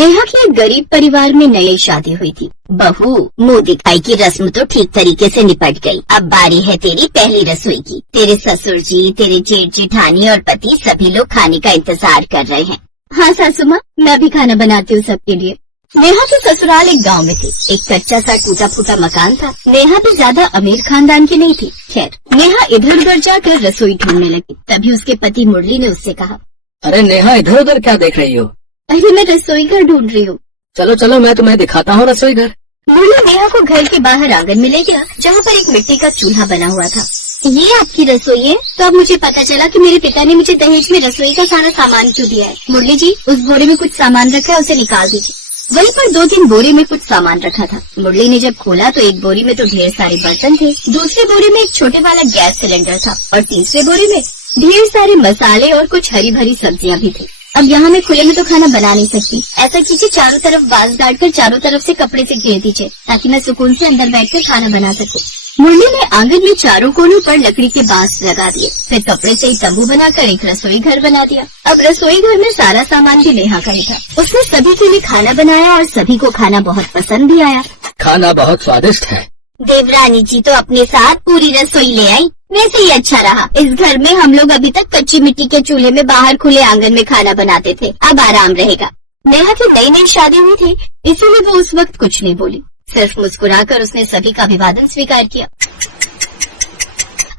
नेहा की एक गरीब परिवार में नई शादी हुई थी। बहू, मुंह दिखाई की रस्म तो ठीक तरीके से निपट गई। अब बारी है तेरी पहली रसोई की। तेरे ससुर जी, तेरे जेठ जेठानी और पति सभी लोग खाने का इंतजार कर रहे हैं। हाँ सासू माँ, मैं भी खाना बनाती हूँ सबके लिए। नेहा के ससुराल एक गांव में थे। एक कच्चा सा टूटा फूटा मकान था। नेहा भी ज्यादा अमीर खानदान की नहीं थी। खैर, नेहा इधर उधर जाकर रसोई ढूंढने लगी। तभी उसके पति मुरली ने उससे कहा, अरे नेहा, इधर उधर क्या देख रही हो? अरे मैं रसोई घर ढूंढ रही हूँ। चलो चलो, मैं तुम्हें दिखाता हूँ रसोई घर। मुरली नेहा को घर के बाहर आंगन में ले गया, जहाँ पर एक मिट्टी का चूल्हा बना हुआ था। ये आपकी रसोई है? तो अब मुझे पता चला कि मेरे पिता ने मुझे दहेज में रसोई का सारा सामान क्यों दिया है। मुरली जी, उस बोरे में कुछ सामान रखा है, उसे निकाल दीजिए। वहीं पर 2-3 बोरे में कुछ सामान रखा था। मुरली ने जब खोला तो एक बोरी में तो ढेर सारे बर्तन थे, दूसरे बोरे में एक छोटे वाला गैस सिलेंडर था और तीसरे बोरे में ढेर सारे मसाले और कुछ हरी भरी सब्जियां भी थी। अब यहाँ मैं खुले में तो खाना बना नहीं सकती। ऐसा कीजिए, चारों तरफ बांस गाड़कर चारों तरफ से कपड़े से घेर दीजिए, ताकि मैं सुकून से अंदर बैठकर खाना बना सकूं। मुरली ने आंगन में चारों कोनों पर लकड़ी के बांस लगा दिए, फिर कपड़े से एक तंबू बनाकर एक रसोई घर बना दिया। अब रसोई घर में सारा सामान भी नेहा का ही था। उसने सभी के लिए खाना बनाया और सभी को खाना बहुत पसंद भी आया। खाना बहुत स्वादिष्ट है। देवरानी जी तो अपने साथ पूरी रसोई ले आई। वैसे ही अच्छा रहा। इस घर में हम लोग अभी तक कच्ची मिट्टी के चूल्हे में बाहर खुले आंगन में खाना बनाते थे, अब आराम रहेगा। नेहा की नई नई शादी हुई थी, इसीलिए वो उस वक्त कुछ नहीं बोली। सिर्फ मुस्कुराकर उसने सभी का अभिवादन स्वीकार किया।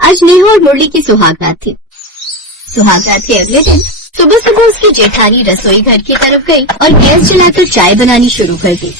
आज नेहा और मुरली की सुहागरात थी। सुहागरात के अगले दिन सुबह सुबह उसकी जेठानी रसोई घर की तरफ गई और गैस जलाकर चाय बनानी शुरू कर दी।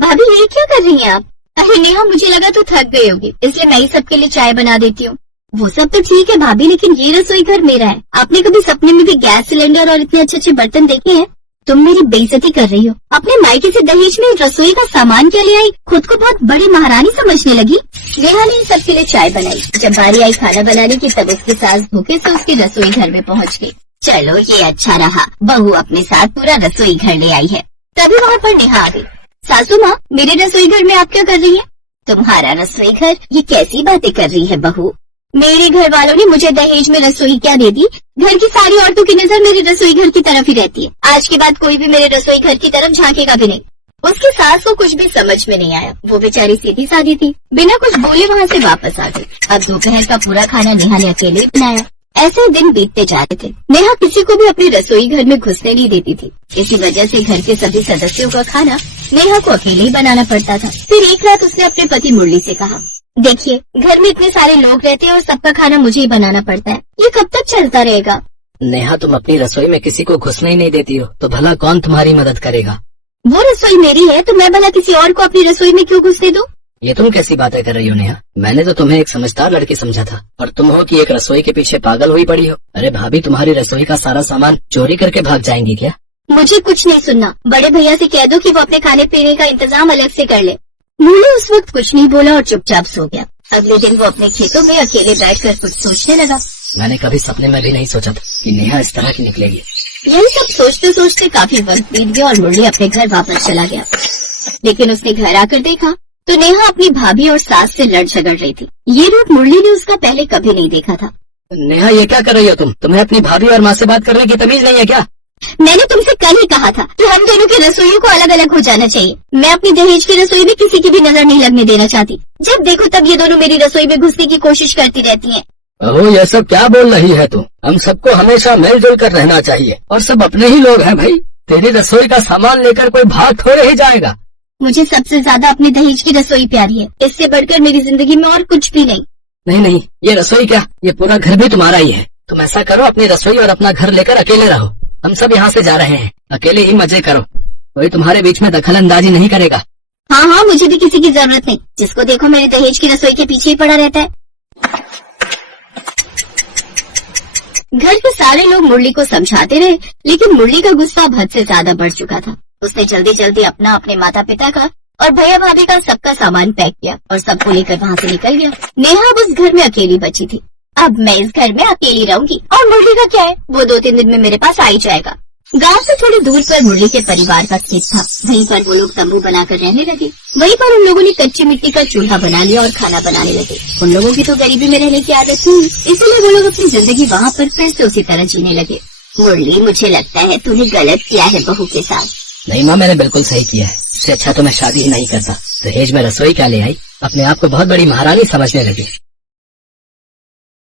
भाभी, ये क्या कर रही हैं आप? अरे नेहा, मुझे लगा तो थक गई होगी, इसलिए मैं ही सबके लिए चाय बना देती हूँ। वो सब तो ठीक है भाभी, लेकिन ये रसोई घर मेरा है। आपने कभी सपने में भी गैस सिलेंडर और इतने अच्छे अच्छे बर्तन देखे हैं? तुम मेरी बेइज्जती कर रही हो। अपने मायके से दहेज में रसोई का सामान क्या ले आई? खुद को बहुत बड़ी महारानी समझने लगी। नेहा ने सबके लिए चाय बनाई। जब बारी आई खाना बनाने की, तब उसकी सास भूखे से उसके रसोई घर में पहुँच गई। चलो, ये अच्छा रहा, बहू अपने साथ पूरा रसोई घर ले आई है। तभी वहाँ पर नेहा आ गई। सासू माँ, मेरे रसोई घर में आप क्या कर रही हैं? तुम्हारा रसोई घर? ये कैसी बातें कर रही है बहू? मेरे घर वालों ने मुझे दहेज में रसोई क्या दे दी? घर की सारी औरतों की नजर मेरे रसोई घर की तरफ ही रहती है। आज के बाद कोई भी मेरे रसोई घर की तरफ झांकेगा भी नहीं। उसकी सास को कुछ भी समझ में नहीं आया। वो बेचारी सीधी सादी थी, बिना कुछ बोले वहाँ से वापस आ गई। अब दोपहर का पूरा खाना नेहा ने अकेले ही बनाया। ऐसे दिन बीतते जा रहे थे। नेहा किसी को भी अपने रसोई घर में घुसने नहीं देती थी। इसी वजह से घर के सभी सदस्यों का खाना नेहा को अकेले ही बनाना पड़ता था। फिर एक रात उसने अपने पति मुरली से कहा, देखिए, घर में इतने सारे लोग रहते हैं और सबका खाना मुझे ही बनाना पड़ता है। ये कब तक चलता रहेगा? नेहा, तुम अपनी रसोई में किसी को घुसने ही नहीं देती हो, तो भला कौन तुम्हारी मदद करेगा? वो रसोई मेरी है, तो मैं भला किसी और को अपनी रसोई में क्यों घुसने दूं? ये तुम कैसी बातें कर रही हो नेहा? मैंने तो तुम्हें एक समझदार लड़की समझा था, और तुम हो कि एक रसोई के पीछे पागल हुई पड़ी हो। अरे भाभी, तुम्हारी रसोई का सारा सामान चोरी करके भाग जाएंगी क्या? मुझे कुछ नहीं सुनना। बड़े भैया से कह दो कि वो अपने खाने पीने का इंतजाम अलग से कर ले। मुरली उस वक्त कुछ नहीं बोला और चुपचाप सो गया। अगले दिन वो अपने खेतों में अकेले बैठकर कुछ सोचने लगा। मैंने कभी सपने में भी नहीं सोचा था कि नेहा इस तरह की निकलेगी। यही सब सोचते सोचते काफी वक्त बीत गया और मुरली अपने घर वापस चला गया। लेकिन उसने घर आकर देखा तो नेहा अपनी भाभी और सास से लड़ झगड़ रही थी। ये रूप मुरली ने उसका पहले कभी नहीं देखा था। नेहा, ये क्या कर रही हो तुम? तुम्हें अपनी भाभी और माँ से बात करने की तमीज नहीं है क्या? मैंने तुमसे कल ही कहा था कि हम दोनों की रसोइयों को अलग अलग हो जाना चाहिए। मैं अपनी दहेज की रसोई में किसी की भी नजर नहीं लगने देना चाहती। जब देखो तब ये दोनों मेरी रसोई में घुसने की कोशिश करती रहती हैं। ओह, ये सब क्या बोल रही है तू? हम सबको हमेशा मिलजुल कर रहना चाहिए, और सब अपने ही लोग हैं भाई। तेरी रसोई का सामान लेकर कोई भाग थोड़े ही जाएगा। मुझे सबसे ज्यादा अपनी दहेज की रसोई प्यारी है। इससे बढ़कर मेरी जिंदगी में और कुछ भी नहीं। नहीं नहीं, ये रसोई क्या, ये पूरा घर भी तुम्हारा ही है। तुम ऐसा करो, अपनी रसोई और अपना घर लेकर अकेले रहो। हम सब यहाँ से जा रहे हैं, अकेले ही मजे करो। कोई तुम्हारे बीच में दखल अंदाजी नहीं करेगा। हाँ हाँ, मुझे भी किसी की जरूरत नहीं। जिसको देखो मेरे दहेज की रसोई के पीछे ही पड़ा रहता है। घर के सारे लोग मुरली को समझाते रहे, लेकिन मुरली का गुस्सा अब हद से ज्यादा बढ़ चुका था। उसने जल्दी जल्दी अपना, अपने माता पिता का और भैया भाभी का सबका सामान पैक किया और सबको लेकर वहाँ से निकल गया। नेहा अब उस घर में अकेली बची थी। अब मैं इस घर में अकेली रहूंगी, और मुरली का क्या है, वो 2-3 दिन में मेरे पास आ ही जाएगा। गांव से थोड़ी दूर पर मुरली के परिवार का खेत था। वहीं पर वो लोग तंबू बनाकर रहने लगे। वहीं पर उन लोगों ने कच्ची मिट्टी का चूल्हा बना लिया और खाना बनाने लगे। उन लोगों की तो गरीबी में रहने की आदत थी, इसीलिए वो लोग अपनी जिंदगी वहाँ पर फिर से उसी तरह जीने लगे। मुरली, मुझे लगता है तूने गलत किया है बहू के साथ। नहीं माँ, मैंने बिल्कुल सही किया है। इससे अच्छा तो मैं शादी ही नहीं करता। दहेज में रसोई क्या ले आई, अपने आप को बहुत बड़ी महारानी समझने लगी।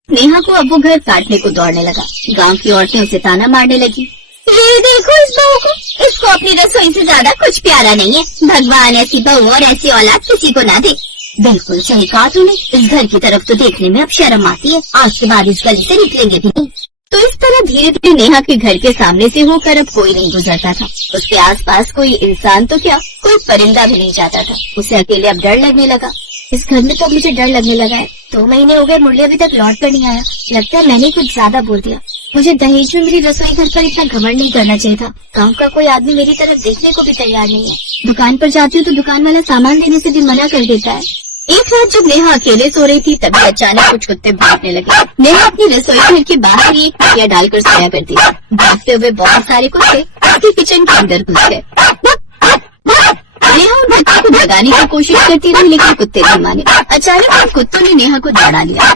नेहा को अब वो घर काटने को दौड़ने लगा। गांव की औरतें उसे ताना मारने लगी, ये देखो इस बहू को, इसको अपनी रसोई से ज्यादा कुछ प्यारा नहीं है। भगवान ऐसी बहू और ऐसी औलाद किसी को ना दे। बिल्कुल सही कहा तूने, इस घर की तरफ तो देखने में अब शर्म आती है। आज के बाद इस गली से निकलेंगे भी नहीं। तो इस तरह धीरे धीरे नेहा के घर के सामने से होकर अब कोई नहीं गुजरता था। उसके आसपास कोई इंसान तो क्या, कोई परिंदा भी नहीं जाता था। उसे अकेले अब डर लगने लगा। इस घर में तो अब मुझे डर लगने लगा है। 2 महीने हो गए, मुरली अभी तक लौट कर नहीं आया। लगता है मैंने कुछ ज्यादा बोल दिया। मुझे दहेज में मेरी रसोई घर पर इतना घमंड नहीं करना चाहिए था। गाँव का कोई आदमी मेरी तरफ देखने को भी तैयार नहीं है। दुकान पर जाती हूँ तो दुकान वाला सामान देने से भी मना कर देता है। एक रात जब नेहा अकेले सो रही थी तभी अचानक कुछ कुत्ते भौंकने लगे। नेहा अपनी रसोई घर के बाहर ही एक खटिया डालकर सोया करती थी। भागते हुए बहुत सारे कुत्ते उसके किचन के अंदर घुस गए। नेहा उन कुत्तों को भगाने की कोशिश करती रही लेकिन कुत्ते नहीं माने। अचानक उन कुत्तों ने नेहा को दौड़ा लिया।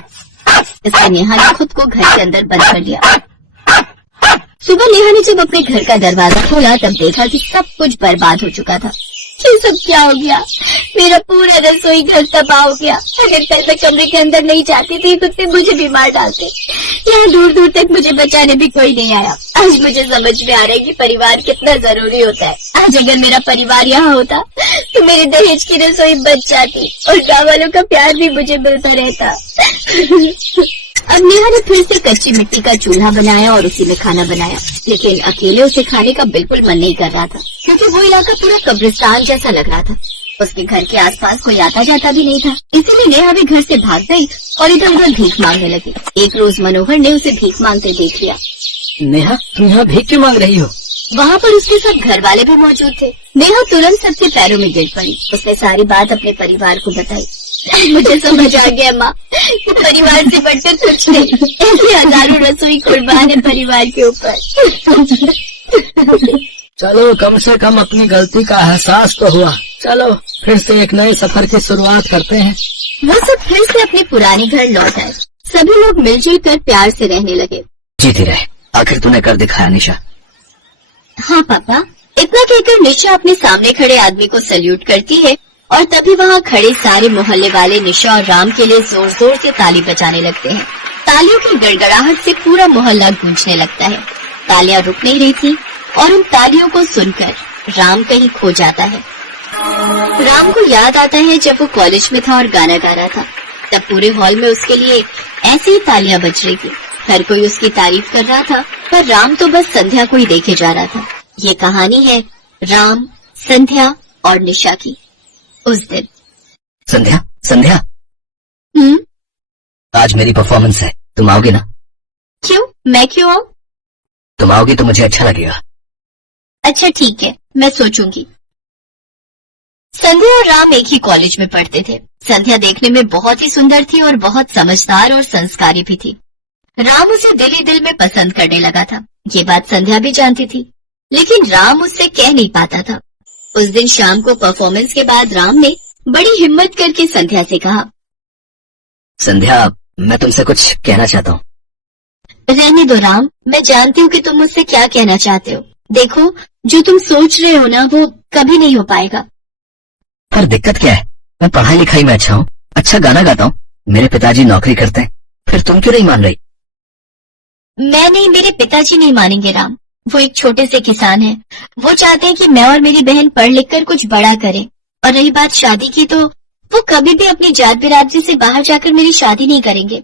इससे नेहा ने खुद को घर के अंदर बंद कर लिया। सुबह नेहा ने जब अपने घर का दरवाजा खोला तब देखा कि सब कुछ बर्बाद हो चुका था। ये सब क्या हो गया? मेरा पूरा रसोई घर तबाह हो गया। अगर कल मैं कमरे के अंदर नहीं जाती थी कुत्ते मुझे भी मार डालते। यहाँ दूर दूर तक मुझे बचाने भी कोई नहीं आया। आज मुझे समझ में आ रहा है कि परिवार कितना जरूरी होता है। आज अगर मेरा परिवार यहाँ होता तो मेरे दहेज की रसोई बच जाती और गाँव वालों का प्यार भी मुझे मिलता रहता। अब नेहा ने फिर से कच्ची मिट्टी का चूल्हा बनाया और उसी में खाना बनाया, लेकिन अकेले उसे खाने का बिल्कुल मन नहीं कर रहा था क्योंकि वो इलाका पूरा कब्रिस्तान जैसा लग रहा था। उसके घर के आसपास कोई आता जाता भी नहीं था। इसीलिए नेहा भी घर से भाग गई और इधर उधर भीख मांगने लगी। एक रोज मनोहर ने उसे भीख मांगते देख लिया। नेहा, तुम यहाँ भीख क्यों मांग रही हो? वहाँ पर उसके साथ घर वाले भी मौजूद थे। नेहा तुरंत सबके पैरों में गिर पड़ी। उसने सारी बात अपने परिवार को बताई। मुझे समझ आ गया माँ, परिवार से बढ़कर कुछ नहीं। ऐसे हजारों रसोई कुर्बान है परिवार के ऊपर। चलो, कम से कम अपनी गलती का एहसास तो हुआ। चलो फिर से एक नए सफर की शुरुआत करते हैं। वो सब फिर से अपने पुराने घर लौट आए। सभी लोग मिलजुल कर प्यार से रहने लगे। जीती रहे, आखिर तूने कर दिखाया निशा। हाँ पापा। इतना कहकर निशा अपने सामने खड़े आदमी को सल्यूट करती है और तभी वहाँ खड़े सारे मोहल्ले वाले निशा और राम के लिए जोर जोर से ताली बजाने लगते हैं। तालियों की गड़गड़ाहट से पूरा मोहल्ला गूंजने लगता है। तालियां रुक नहीं रही थी और उन तालियों को सुनकर राम कहीं खो जाता है। राम को याद आता है जब वो कॉलेज में था और गाना गा रहा था। तब पूरे हॉल में उसके लिए ऐसी ही तालियां बज रही थी। हर कोई उसकी तारीफ कर रहा था पर राम तो बस संध्या को ही देखे जा रहा था। ये कहानी है राम, संध्या और निशा की। उस दिन संध्या, संध्या, आज मेरी परफॉर्मेंस है, तुम आओगे ना? क्यों? मैं क्यों आऊँ? तुम आओगी तो मुझे अच्छा लगेगा। अच्छा ठीक है, मैं सोचूंगी। संध्या और राम एक ही कॉलेज में पढ़ते थे। संध्या देखने में बहुत ही सुंदर थी और बहुत समझदार और संस्कारी भी थी। राम उसे दिल ही दिल में पसंद करने लगा था। ये बात संध्या भी जानती थी, लेकिन राम उससे कह नहीं पाता था। उस दिन शाम को परफॉर्मेंस के बाद राम ने बड़ी हिम्मत करके संध्या से कहा, संध्या, मैं तुमसे कुछ कहना चाहता हूँ। रहने दो राम, मैं जानती हूँ कि तुम मुझसे क्या कहना चाहते हो। देखो, जो तुम सोच रहे हो ना वो कभी नहीं हो पाएगा। पर दिक्कत क्या है? मैं पढ़ाई लिखाई में अच्छा हूँ, अच्छा गाना गाता हूँ, मेरे पिताजी नौकरी करते हैं, फिर तुम क्यों नहीं मान रही? मैं नहीं, मेरे पिताजी नहीं मानेंगे राम। वो एक छोटे से किसान हैं। वो चाहते हैं कि मैं और मेरी बहन पढ़ लिख कर कुछ बड़ा करें। और रही बात शादी की तो वो कभी भी अपनी जात बिरादरी से बाहर जाकर मेरी शादी नहीं करेंगे।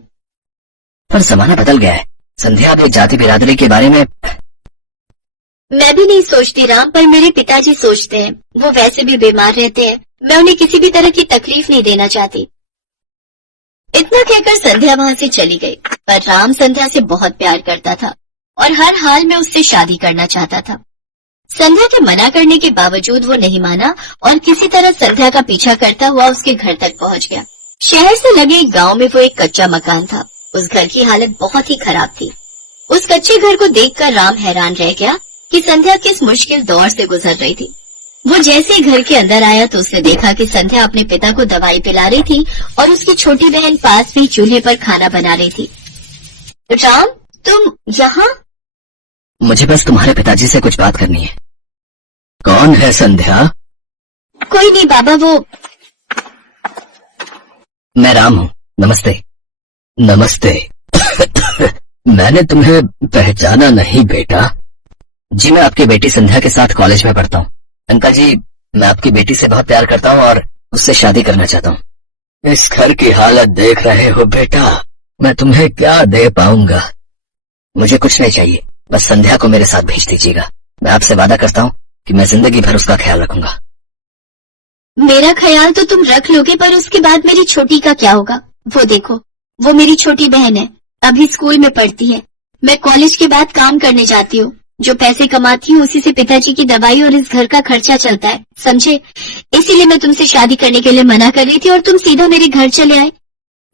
पर जमाना बदल गया है संध्या, अब एक जाति बिरादरी के बारे में मैं भी नहीं सोचती राम, पर मेरे पिताजी सोचते हैं। वो वैसे भी बीमार रहते हैं, मैं उन्हें किसी भी तरह की तकलीफ नहीं देना चाहती। इतना कहकर संध्या वहाँ से चली गई। पर राम संध्या से बहुत प्यार करता था और हर हाल में उससे शादी करना चाहता था। संध्या के मना करने के बावजूद वो नहीं माना और किसी तरह संध्या का पीछा करता हुआ उसके घर तक पहुँच गया। शहर से लगे एक गाँव में वो एक कच्चा मकान था। उस घर की हालत बहुत ही खराब थी। उस कच्चे घर को देखकर राम हैरान रह गया कि संध्या किस मुश्किल दौर से गुजर रही थी। वो जैसे ही घर के अंदर आया तो उसने देखा कि संध्या अपने पिता को दवाई पिला रही थी और उसकी छोटी बहन पास में चूल्हे पर खाना बना रही थी। राम, तुम यहाँ? मुझे बस तुम्हारे पिताजी से कुछ बात करनी है। कौन है संध्या? कोई नहीं बाबा, वो मैं राम हूँ। नमस्ते। नमस्ते। मैंने तुम्हें पहचाना नहीं बेटा। जी मैं आपकी बेटी संध्या के साथ कॉलेज में पढ़ता हूँ। अंकल जी, मैं आपकी बेटी से बहुत प्यार करता हूँ और उससे शादी करना चाहता हूँ। इस घर की हालत देख रहे हो बेटा, मैं तुम्हें क्या दे पाऊंगा? मुझे कुछ नहीं चाहिए, बस संध्या को मेरे साथ भेज दीजिएगा। मैं आपसे वादा करता हूँ कि मैं जिंदगी भर उसका ख्याल रखूंगा। मेरा ख्याल तो तुम रख लोगे, पर उसके बाद मेरी छोटी का क्या होगा? वो देखो, वो मेरी छोटी बहन है, अभी स्कूल में पढ़ती है। मैं कॉलेज के बाद काम करने जाती हूँ, जो पैसे कमाती हूँ उसी से पिताजी की दवाई और इस घर का खर्चा चलता है, समझे? इसीलिए मैं तुमसे शादी करने के लिए मना कर रही थी और तुम सीधा मेरे घर चले आए।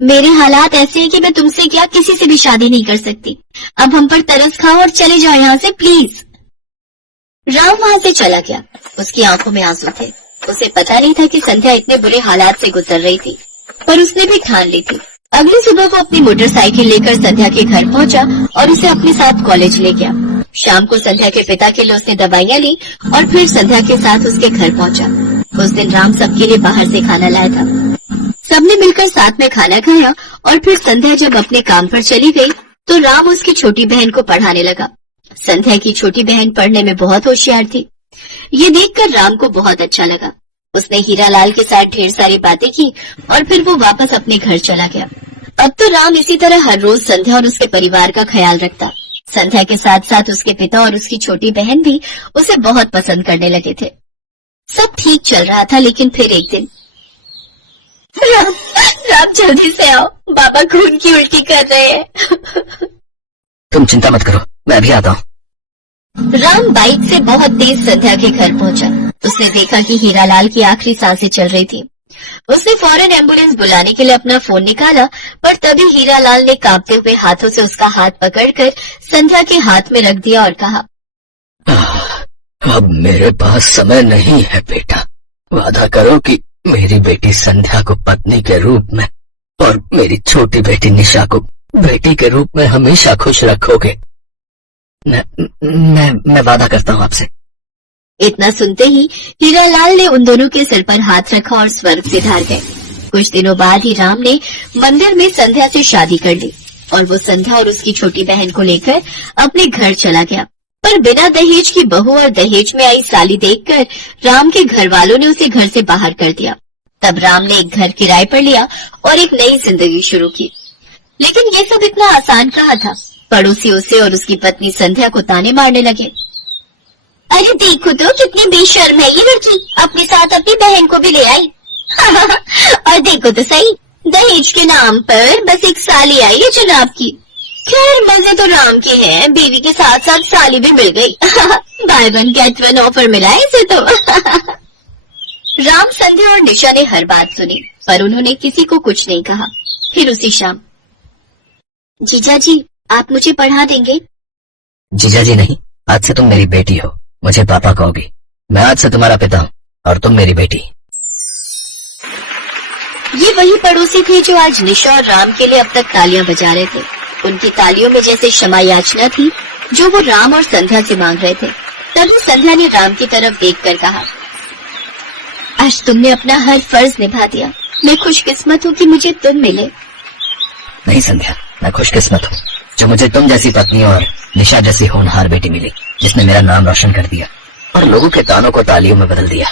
मेरे हालात ऐसे हैं कि मैं तुमसे क्या किसी से भी शादी नहीं कर सकती। अब हम पर तरस खाओ और चले जाओ यहाँ से प्लीज। राम वहाँ से चला गया। उसकी आंखों में आंसू थे। उसे पता नहीं था कि संध्या इतने बुरे हालात से गुजर रही थी, पर उसने भी ठान ली थी। अगली सुबह वो अपनी मोटरसाइकिल लेकर संध्या के घर पहुंचा और उसे अपने साथ कॉलेज ले गया। शाम को संध्या के पिता के लिए उसने दवाइयाँ ली और फिर संध्या के साथ उसके घर पहुंचा। उस दिन राम सबके लिए बाहर से खाना लाया था। सबने मिलकर साथ में खाना खाया और फिर संध्या जब अपने काम पर चली गई तो राम उसकी छोटी बहन को पढ़ाने लगा। संध्या की छोटी बहन पढ़ने में बहुत होशियार थी। ये देखकर राम को बहुत अच्छा लगा। उसने हीरालाल के साथ ढेर सारी बातें की और फिर वो वापस अपने घर चला गया। अब तो राम इसी तरह हर रोज संध्या और उसके परिवार का ख्याल रखता। संध्या के साथ साथ उसके पिता और उसकी छोटी बहन भी उसे बहुत पसंद करने लगे थे। सब ठीक चल रहा था, लेकिन फिर एक दिन राम जल्दी से आओ, बाबा खून की उल्टी कर रहे हैं। तुम चिंता मत करो, मैं अभी आता हूँ। राम बाइक से बहुत तेज संध्या के घर पहुंचा। उसने देखा कि हीरालाल की आखिरी सांसें चल रही थी। उसने फौरन एम्बुलेंस बुलाने के लिए अपना फोन निकाला, पर तभी हीरालाल ने कांपते हुए हाथों से उसका हाथ पकड़कर संध्या के हाथ में रख दिया और कहा, अब मेरे पास समय नहीं है बेटा। वादा करो कि मेरी बेटी संध्या को पत्नी के रूप में और मेरी छोटी बेटी निशा को बेटी के रूप में हमेशा खुश रखोगे। मैं वादा करता हूँ आपसे। इतना सुनते ही हीरालाल ने उन दोनों के सिर पर हाथ रखा और स्वर्ग से धार गए। कुछ दिनों बाद ही राम ने मंदिर में संध्या से शादी कर ली और वो संध्या और उसकी छोटी बहन को लेकर अपने घर चला गया। पर बिना दहेज की बहू और दहेज में आई साली देखकर राम के घर वालों ने उसे घर से बाहर कर दिया। तब राम ने एक घर किराए पर लिया और एक नई जिंदगी शुरू की। लेकिन ये सब इतना आसान कहाँ था। पड़ोसी उसे और उसकी पत्नी संध्या को ताने मारने लगे। अरे देखो तो कितनी बेशर्म है ये लड़की, अपने साथ अपनी बहन को भी ले आई। और देखो तो सही, दहेज के नाम पर बस एक साली आई है जनाब की। खैर मजे तो राम के हैं, बीवी के साथ साथ साली भी मिल गई। By one get one offer मिला है इसे तो। राम, संध्या और निशा ने हर बात सुनी, पर उन्होंने किसी को कुछ नहीं कहा। फिर उसी शाम, जीजा जी आप मुझे पढ़ा देंगे? जीजा जी नहीं, आज से तुम मेरी बेटी हो, मुझे पापा कहोगी। मैं आज से तुम्हारा पिता हूँ और तुम मेरी बेटी। ये वही पड़ोसी थे जो आज निशा और राम के लिए अब तक तालियां बजा रहे थे। उनकी तालियों में जैसे क्षमा याचना थी जो वो राम और संध्या से मांग रहे थे। तभी संध्या ने राम की तरफ देखकर कहा, आज तुमने अपना हर फर्ज निभा दिया। मैं खुशकिस्मत हूँ कि मुझे तुम मिले। नहीं संध्या, मैं खुशकिस्मत हूँ जो मुझे तुम जैसी पत्नी और निशा जैसी होनहार बेटी मिली, जिसने मेरा नाम रोशन कर दिया और लोगों के तानों को तालियों में बदल दिया।